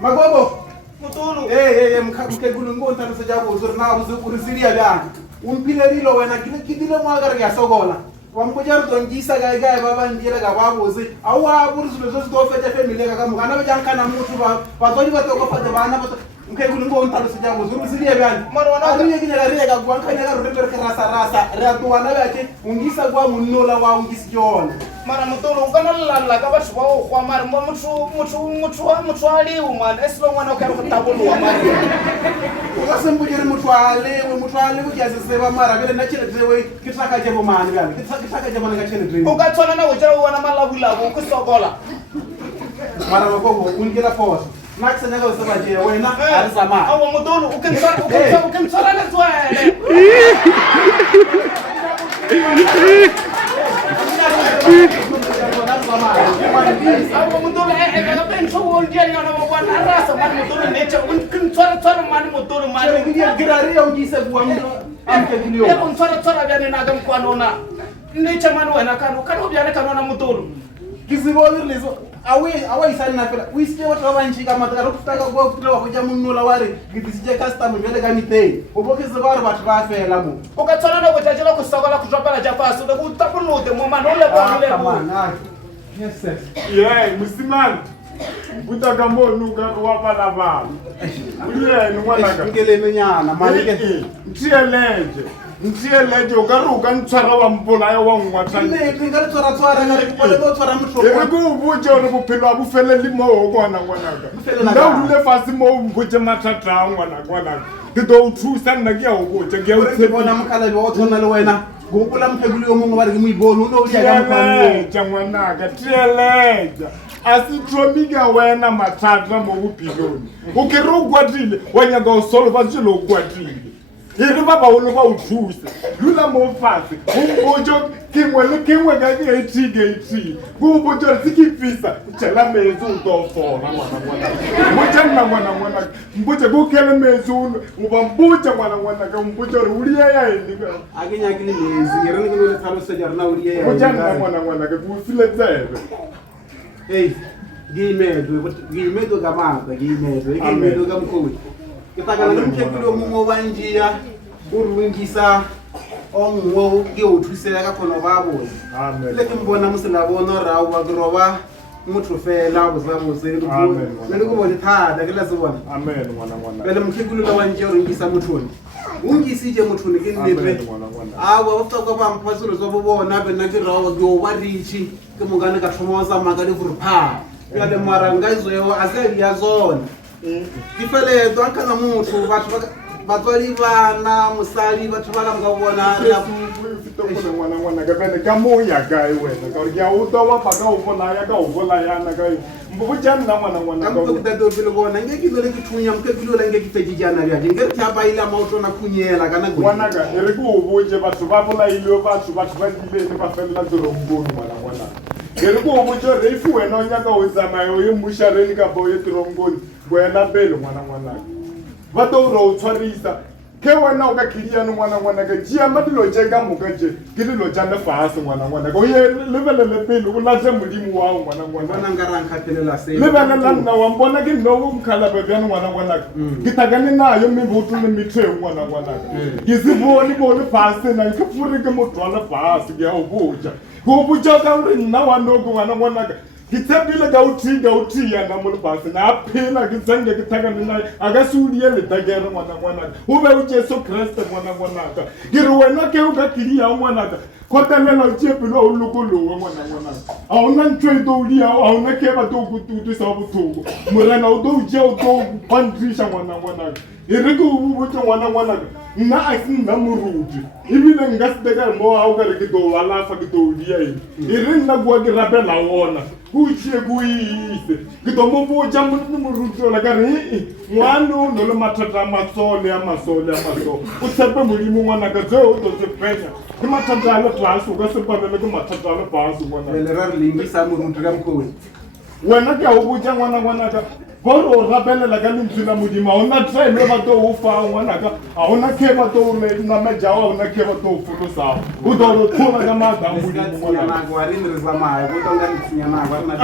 Magogo. Mutulu. Mkhekulu nkonta nosejabo uzurna uzurizilia bya. Umpilelilo wena kidile mwagara ya sogola. Wamkujar dongisa gaya baba ndira ga babuzi. Awa buruzu zo sto fete family ga kamugana bajanka na mutu ba zoli batoko fate bana bato. Mkhekulu nkonta nosejabo uzurizilia bya. Marwana ari yegina rega gwanka nya rubebe rasa ratuwana bati ungisa gwa munola wa ungisi jona. Mara mutulu ukana lalla ka batho ba o kwa mara muthu ali umana esilo mwana o ka go tabolo wa mara Uga sembujere mutwale kujaziseba mara vele na chele drewe kitaka jebo mani gani kitaka jebo nga chele drewe uga tsona na ujara wana malabula go kusogola mara magogo ungila force max na go seba je wena arisama awu mutulu ukentsara le tswele awu mutulu ga penso wol je nyona mo kwa rasa man mutulu necha unkentsara man mutulu man girari ungise gwa mdo amke bilio eko tsara byane na gam kwa nona necha man wena kanu byane kanona mutulu kizibona lezo awe isani na fela wisike watu abanchika mataka kutaka kwa kutwa kuja munula wari gidisije customer vele kani pay oboke zibaro batu bafela mu ukatsona na kutajela kusogola kutopela jafasi ukutapulude mo man ole bongile yes sir musimani utaka mbonuka wapala baba uyeni mwanaka ngele nyana malike Ntieleje ukaruka ntshwara wa mpolaya wa ngwatlane ngale tsora ngale kupole go tsora mutho ere go botse re bophelo a bofelele mo ngwana nda o dule fase mo mbotse mathata a ngwana ke do thusa nna ke a o botse ke a o tsebona mokhala bo tsona le wena go kula mphebuli yo mongwe ba re ke mo ibone o no dia ka mokgwa ngwanaka tieleja asitromika wena mathata mo bophelong o ke re o kwatile wa nyaka o solva tselo o kwatile ere ba baolo ba o thusa lula mo fase o bojo kengwe ka ke eti go bojo re ke fisa tshela metsi o to fola ngwana mo tshana ngwana mboje go kele metsi o ba mboje ngwana ka mboje re uliya ya eni ka a ke nya ke le lezi ke re ne ke le tsalo se jara na uliya ya mo tshana ngwana ka go file tsebe gimedo ka mata gimedo ka mkhulu kitaka le mkhekulu mo banjia o ruingisa ongwo ke o thusela ka khona ba bona amen le ke mbona musela bona ra o ba groba motho fela go sa mo se le go bona thata ke la se bona amen ngwana bele mkhekulu la wanje o ruingisa mothoni ungisije mothoni ke nnete awa o tsaka ba mphasolo zo bo bona bena ke ra o go ba richi ke mogane ka thoma sa maka le go ripha ya le maranga izo asebi ya zona difele do ankana motho batho batswadi bana mosadi batho ba ka bona ngwana ka bene ka mo ya gae wena ka re ya o to wa pa ka o bona ya na ka mbo jana ngwana ka mo ka do pele bona nge ke le ke thunya mo ke ke le nge ke tedi jana bya nge re tla ba ile mauto na khunyela kana go ngwana ka re go o boje batho ba bola ile batho ba dile ne ba fela dorongbono ngwana ke re go o boje re ifu wena o nyaka o tsamaya o ye mushareni ka bo ye dorongbono wena pele ngwana ba to ro tshwarisa ke wena o ka khiliana ngwana ka jia madilo je ka moka je ke dilo ja le fase ngwana go ye lebelele pele o laje modimo wa ngwana bona ngarang khapelela se lebelele nna wa mbona ke no umkhala bebya ngwana ke takane nayo mibutu le mithe ngwana ke siboni bone fase na ke furi ke motwala fase ke o boja go boja ka re nna wa no ngwana Kitapila gauti ya na mo pase na phela ke tsenge ke thakane nae aga sudiye le tagere ngwana o be o Jesu Christ ngwana ka ke re wena ke o ka kilia ngwana ka khotalela o tshepelo o lokolowe ngwana a ona ntwe to ulia a ona ke ba to kututu sa bothoko morena o to je o to pantrisha ngwana e re go botse ngwana nna a sina moruti ibile nga seteka mo a o ka re ke to wala fa ke to ulia e re nna bua ke rapela wona kuchie kuise kitomo boja muruto la gari ngwano no le mathata masole o tsepe modimo ngwana ka tseo o tse penya ke mathata a le tlase o ka se panele ke mathata a le paso ngwana le ra re lingisa moruto ka mkhulu wena ke a o boja ngwana ka boro rabelela ka lentswe modimo ona try le ba to o fa ngwana ka a ona ke ba to le na majawa ona ke ba to folosa o do ro thola ka madambu ngwana go ari re zamaya go tonga tsinyana ba na